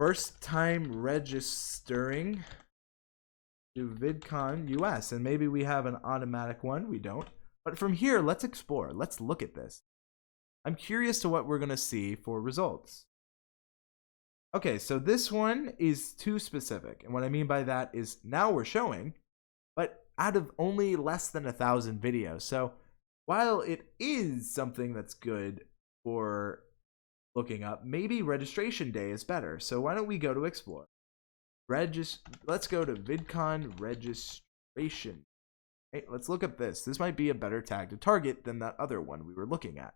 first time registering to VidCon US, and maybe we have an automatic one. We don't. But from here, let's explore. Let's look at this. I'm curious to what we're going to see for results. Okay, so this one is too specific. And what I mean by that is now we're showing, but out of only less than 1,000 videos. So while it is something that's good for looking up, maybe registration day is better. So why don't we go to explore? Let's go to VidCon registration. Hey, let's look at this. This might be a better tag to target than that other one we were looking at.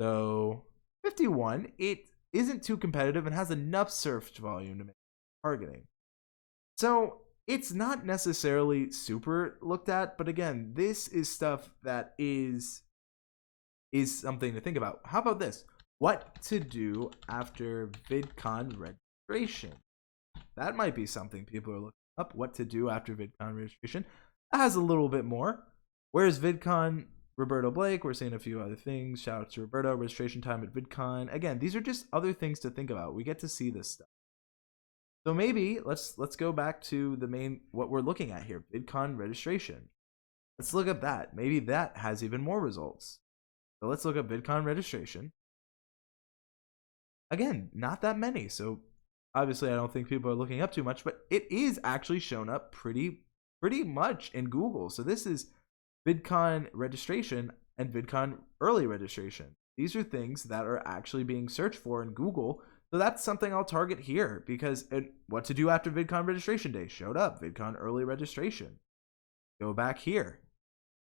So 51, it isn't too competitive and has enough search volume to make targeting. So it's not necessarily super looked at, but again, this is stuff that is something to think about. How about this? What to do after VidCon registration? That might be something people are looking up. What to do after VidCon registration? That has a little bit more. Where's VidCon? Roberto Blake. We're seeing a few other things. Shout out to Roberto. Registration time at VidCon. Again, these are just other things to think about. We get to see this stuff. So maybe let's go back to the main what we're looking at here. VidCon registration. Let's look up that. Maybe that has even more results. So let's look up VidCon registration. Again, not that many. So obviously I don't think people are looking up too much, but it is actually shown up pretty much in Google. So this is VidCon registration and VidCon early registration. These are things that are actually being searched for in Google. So that's something I'll target here because what to do after VidCon registration day showed up. VidCon early registration. Go back here.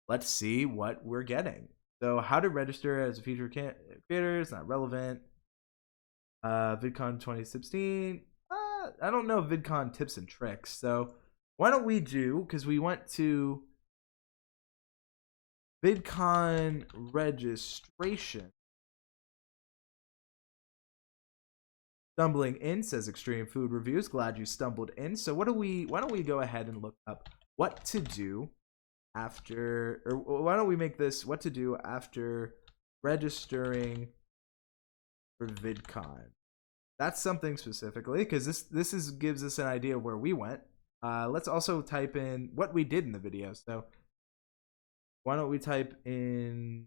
Let's see what we're getting. So how to register as a feature creator is not relevant. VidCon 2016. I don't know VidCon tips and tricks. So why don't we do, because we went to VidCon registration. Stumbling in says extreme food reviews. Glad you stumbled in. So why don't we go ahead and look up what to do after, or why don't we make this what to do after registering for VidCon. That's something specifically because this gives us an idea of where we went. Let's also type in what we did in the video. So why don't we type in,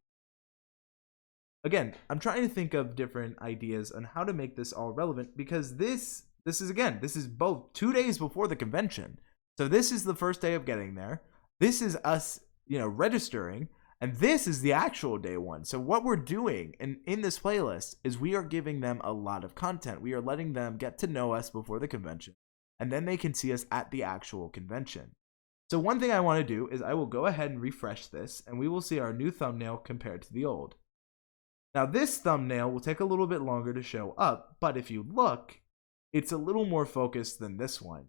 again, I'm trying to think of different ideas on how to make this all relevant because this is both 2 days before the convention. So this is the first day of getting there. This is us, registering, and this is the actual day one. So what we're doing in this playlist is we are giving them a lot of content. We are letting them get to know us before the convention, and then they can see us at the actual convention. So one thing I want to do is I will go ahead and refresh this, and we will see our new thumbnail compared to the old. Now this thumbnail will take a little bit longer to show up, but if you look, it's a little more focused than this one.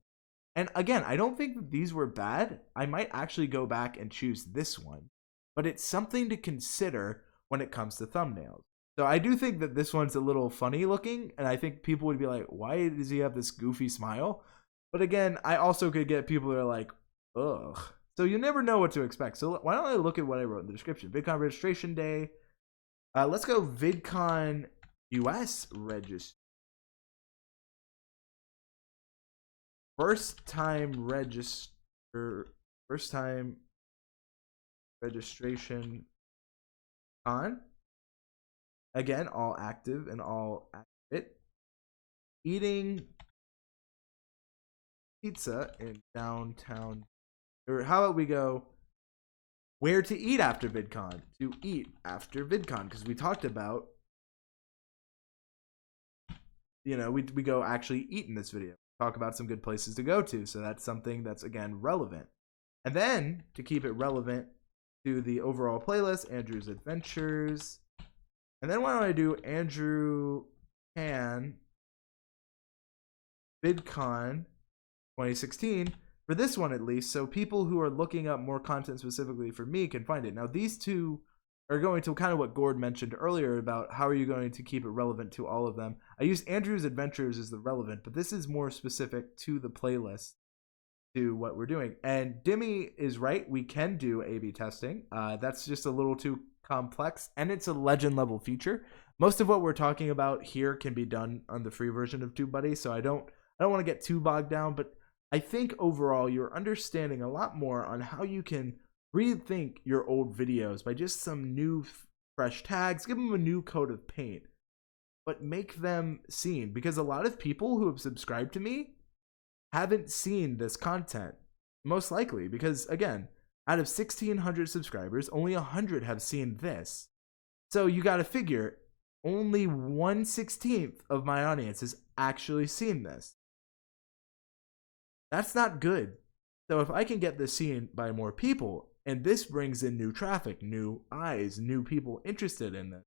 And again, I don't think that these were bad. I might actually go back and choose this one, but it's something to consider when it comes to thumbnails. So I do think that this one's a little funny looking, and I think people would be like, why does he have this goofy smile? But again, I also could get people that are like, ugh. So you never know what to expect. So why don't I look at what I wrote in the description? VidCon registration day. Let's go VidCon US registration. First time registration con. Again, all active and all active. Eating pizza in downtown. Or how about we go where to eat after VidCon? To eat after VidCon, because we talked about, we go actually eat in this video. Talk about some good places to go to. So that's something that's, again, relevant. And then, to keep it relevant to the overall playlist, Andrew's Adventures. And then why don't I do Andrew Can VidCon 2016 for this one at least, so people who are looking up more content specifically for me can find it. Now these two are going to kind of what Gord mentioned earlier about how are you going to keep it relevant to all of them. I used Andrew's Adventures as the relevant, but this is more specific to the playlist, to what we're doing. And Dimmy is right, we can do A/B testing. That's just a little too complex, and it's a legend level feature. Most of what we're talking about here can be done on the free version of TubeBuddy, so I don't want to get too bogged down, but I think overall you're understanding a lot more on how you can rethink your old videos by just some new fresh tags, give them a new coat of paint, but make them seen, because a lot of people who have subscribed to me haven't seen this content, most likely, because again, out of 1,600 subscribers, only 100 have seen this. So you got to figure only 1/16 of my audience has actually seen this. That's not good. So if I can get this seen by more people, and this brings in new traffic, new eyes, new people interested in this,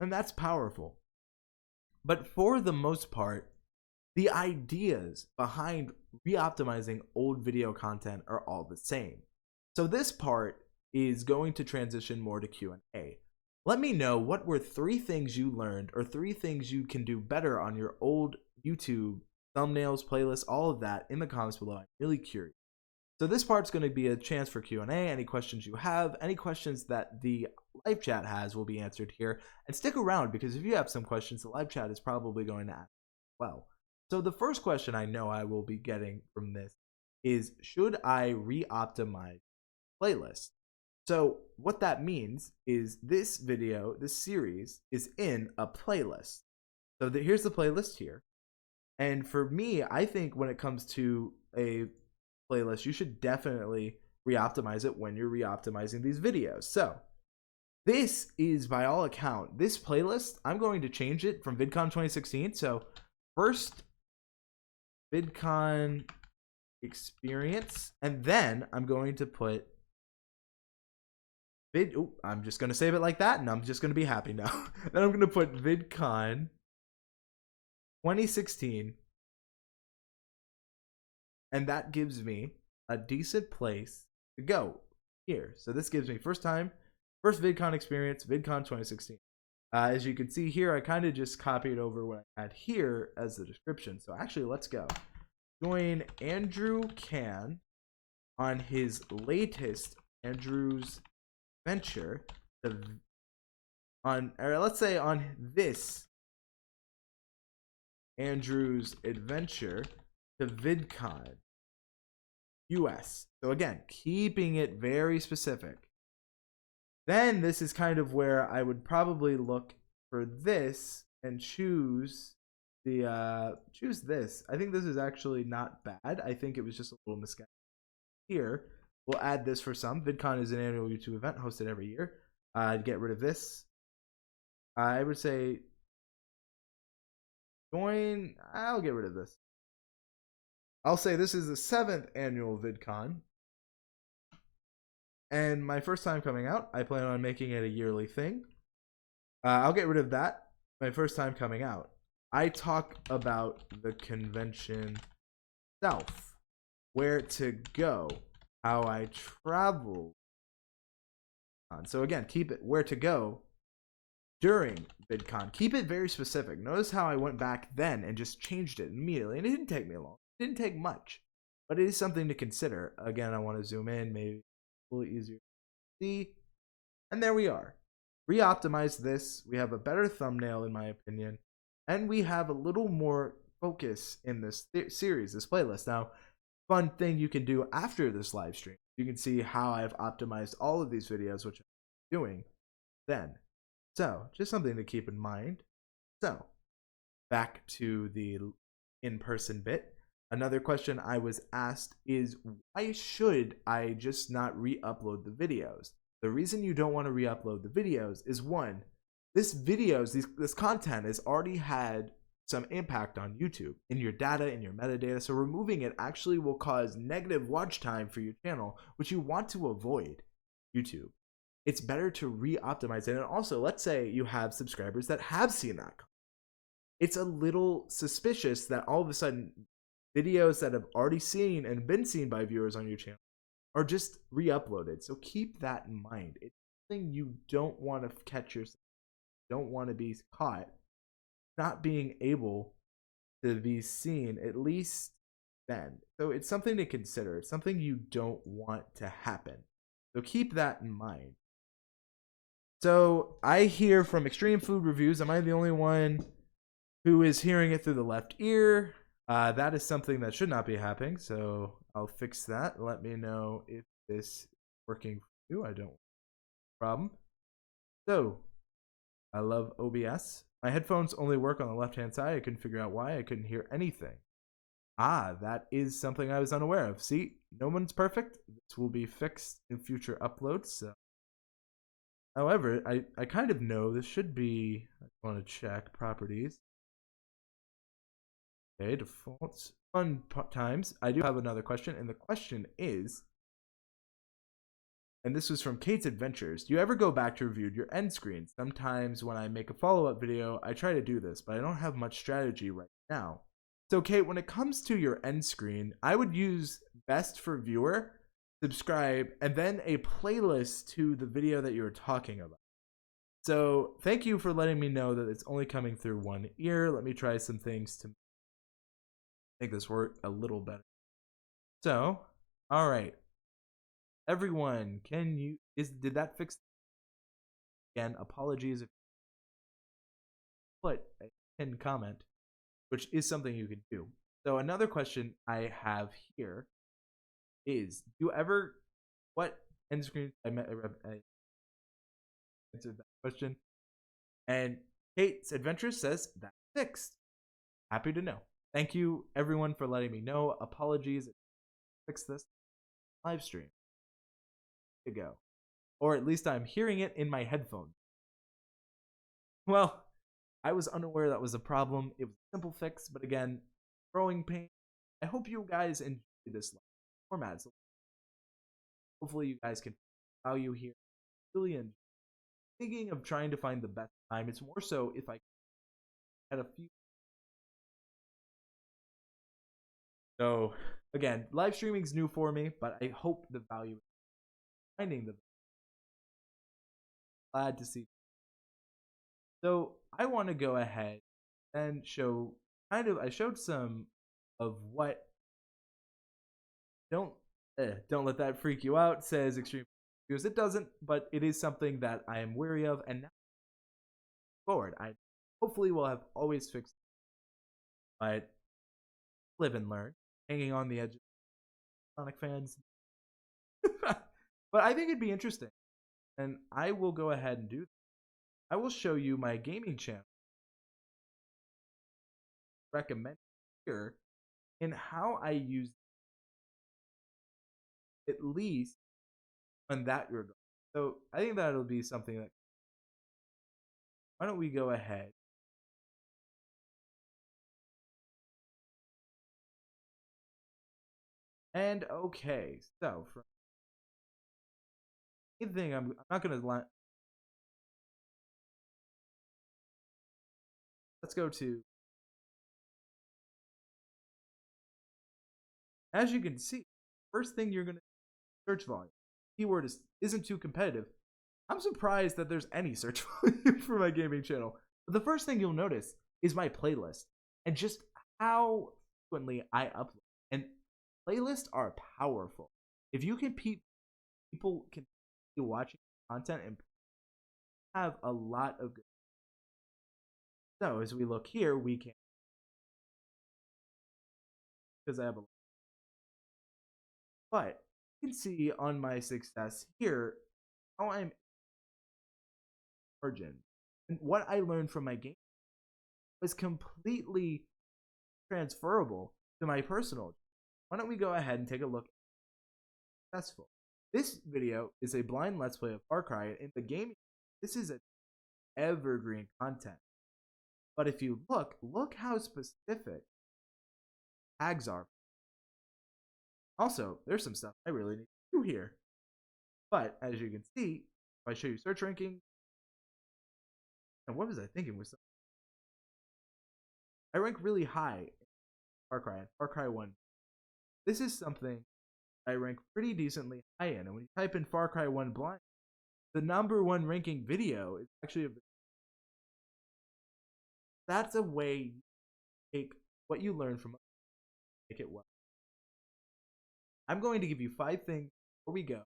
and that's powerful. But for the most part, the ideas behind re-optimizing old video content are all the same. So this part is going to transition more to Q&A. Let me know what were 3 things you learned or 3 things you can do better on your old YouTube thumbnails, playlists, all of that in the comments below. I'm really curious. So this part's going to be a chance for Q&A. Any questions you have, any questions that the live chat has will be answered here. And stick around, because if you have some questions, the live chat is probably going to ask as well. So the first question I know I will be getting from this is, should I re-optimize playlists? So what that means is this video, this series, is in a playlist. So here's the playlist here. And for me, I think when it comes to a playlist, you should definitely re-optimize it when you're re-optimizing these videos. So this is, by all account, this playlist, I'm going to change it from VidCon 2016. So first VidCon experience, and then I'm going to put I'm just going to save it like that, and I'm just going to be happy now. Then I'm going to put VidCon 2016, and that gives me a decent place to go here. So this gives me first VidCon experience, VidCon 2016. As you can see here, I kind of just copied over what I had here as the description. So actually, let's go. Join Andrew Can on his latest Andrew's venture let's say on this Andrew's adventure to VidCon US. So again, keeping it very specific. Then this is kind of where I would probably look for this and choose this. I think this is actually not bad. I think it was just a little misguided here. We'll add this for some. VidCon is an annual YouTube event hosted every year. I'd get rid of this. I would say join. I'll get rid of this. I'll say this is the 7th annual VidCon. And my first time coming out, I plan on making it a yearly thing. I'll get rid of that. My first time coming out. I talk about the convention itself, where to go, how I travel. So again, keep it where to go during VidCon. Keep it very specific. Notice how I went back then and just changed it immediately. And it didn't take me long. It didn't take much. But it is something to consider. Again, I want to zoom in, maybe a little easier to see. And there we are. Re-optimize this. We have a better thumbnail, in my opinion. And we have a little more focus in this series, this playlist. Now, fun thing you can do after this live stream, you can see how I've optimized all of these videos, which I'm doing then. So just something to keep in mind. So back to the in-person bit. Another question I was asked is, why should I just not re-upload the videos? The reason you don't want to re-upload the videos is, one, this content has already had some impact on YouTube in your data, in your metadata. So removing it actually will cause negative watch time for your channel, which you want to avoid YouTube. It's better to re-optimize it. And also, let's say you have subscribers that have seen that. It's a little suspicious that all of a sudden videos that have already seen and been seen by viewers on your channel are just re-uploaded. So keep that in mind. It's something you don't want to catch yourself. You don't want to be caught not being able to be seen, at least then. So it's something to consider. It's something you don't want to happen. So keep that in mind. So I hear from Extreme Food Reviews, am I the only one who is hearing it through the left ear? That is something that should not be happening, so I'll fix that. Let me know if this is working for you. I don't have a problem. So I love OBS. My headphones only work on the left-hand side. I couldn't figure out why. I couldn't hear anything. That is something I was unaware of. See, no one's perfect. This will be fixed in future uploads. So. However, I kind of know this should be, I want to check properties. Okay, Okay, defaults. Fun times. I do have another question, and the question is, and this was from Kate's Adventures. Do you ever go back to review your end screen? Sometimes when I make a follow-up video, I try to do this, but I don't have much strategy right now. So Kate, when it comes to your end screen, I would use best for viewer, subscribe, and then a playlist to the video that you were talking about. So thank you for letting me know that it's only coming through one ear. Let me try some things to make this work a little better. So, all right. Everyone, did that fix? Again, apologies if you put a pinned comment, which is something you can do. So another question I have here is, what end screen, I answered that question. And Kate's Adventures says that's fixed. Happy to know. Thank you everyone for letting me know. Apologies. Fix this live stream. To go. Or at least I'm hearing it in my headphones. Well, I was unaware that was a problem. It was a simple fix, but again, growing pain. I hope you guys enjoy this format. So hopefully you guys can value here. Really enjoy. Thinking of trying to find the best time. It's more so if I had a few. So again, live streaming is new for me, but I hope the value is finding the. Glad to see. So I want to go ahead and show I showed some of what. Don't let that freak you out, says Extreme Views. It doesn't, but it is something that I am wary of, and now forward, I hopefully will have always fixed it. But live and learn, hanging on the edge of Sonic fans. But I think it'd be interesting, and I will go ahead and do that. I will show you my gaming channel. Recommend here in how I use at least on that regard. So I think that'll be something that. Why don't we go ahead? And okay, so for anything, I'm not gonna lie. Let's go to. As you can see, first thing you're gonna search volume. Keyword isn't too competitive. I'm surprised that there's any search volume for my gaming channel. But the first thing you'll notice is my playlist and just how frequently I upload. And playlists are powerful. If you can people can be watching content and have a lot of good. So as we look here, we can, because I have a. But you can see on my success here how I'm margin. And what I learned from my game was completely transferable to my personal. Why don't we go ahead and take a look at successful. This video is a blind let's play of Far Cry. In the game, this is an evergreen content. But if you look how specific tags are. Also, there's some stuff I really need to do here. But as you can see, if I show you search ranking, and what was I thinking with something? I rank really high in Far Cry and Far Cry 1. This is something I rank pretty decently high in. And when you type in Far Cry 1 blind, the #1 ranking video is actually that's a way you take what you learn from make it well. I'm going to give you 5 things before we go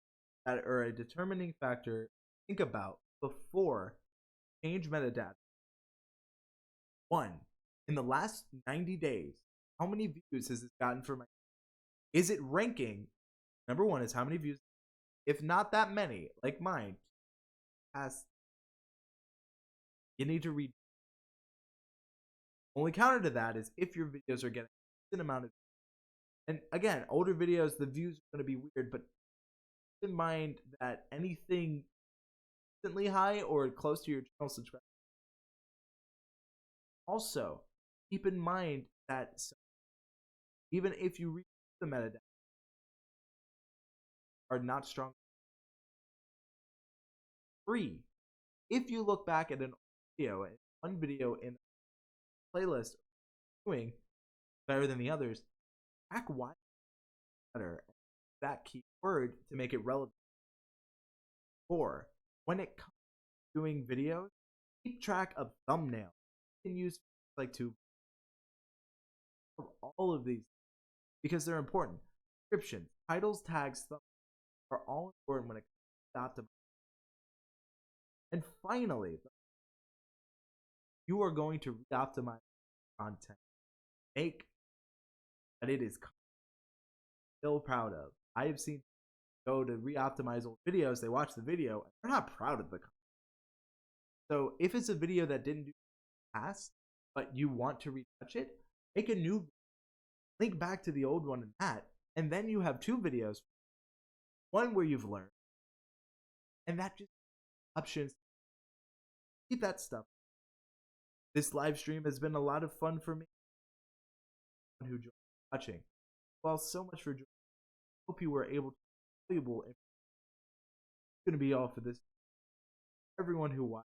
that are a determining factor to think about before change metadata. 1. In the last 90 days, how many views has this gotten for my? Is it ranking? #1 is how many views. If not that many, like mine, you need to read. Only counter to that is if your videos are getting a decent amount of. And again, older videos, the views are going to be weird, but keep in mind that anything decently high or close to your channel subscribers. Also, keep in mind that even if you read the metadata are not strong. 3. If you look back at one video in a playlist doing better than the others, track why better that keyword to make it relevant. 4. When it comes to doing videos, keep track of thumbnails. You can use like to all of these because they're important. Descriptions, titles, tags, thumbnails are all important when it comes to optimizing. And finally, you are going to re-optimize content. Make that it is still proud of. I have seen go to re-optimize old videos, they watch the video, and they're not proud of the content. So if it's a video that didn't do past, but you want to retouch it, make a new link back to the old one in that, and then you have 2 videos. One where you've learned, and that just options. Keep that stuff. This live stream has been a lot of fun for me. Who joined watching. Well, so much for joining. Hope you were able to be valuable. It's going to be all for this. Everyone who watched,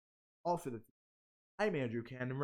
all for the. I'm Andrew Cannon.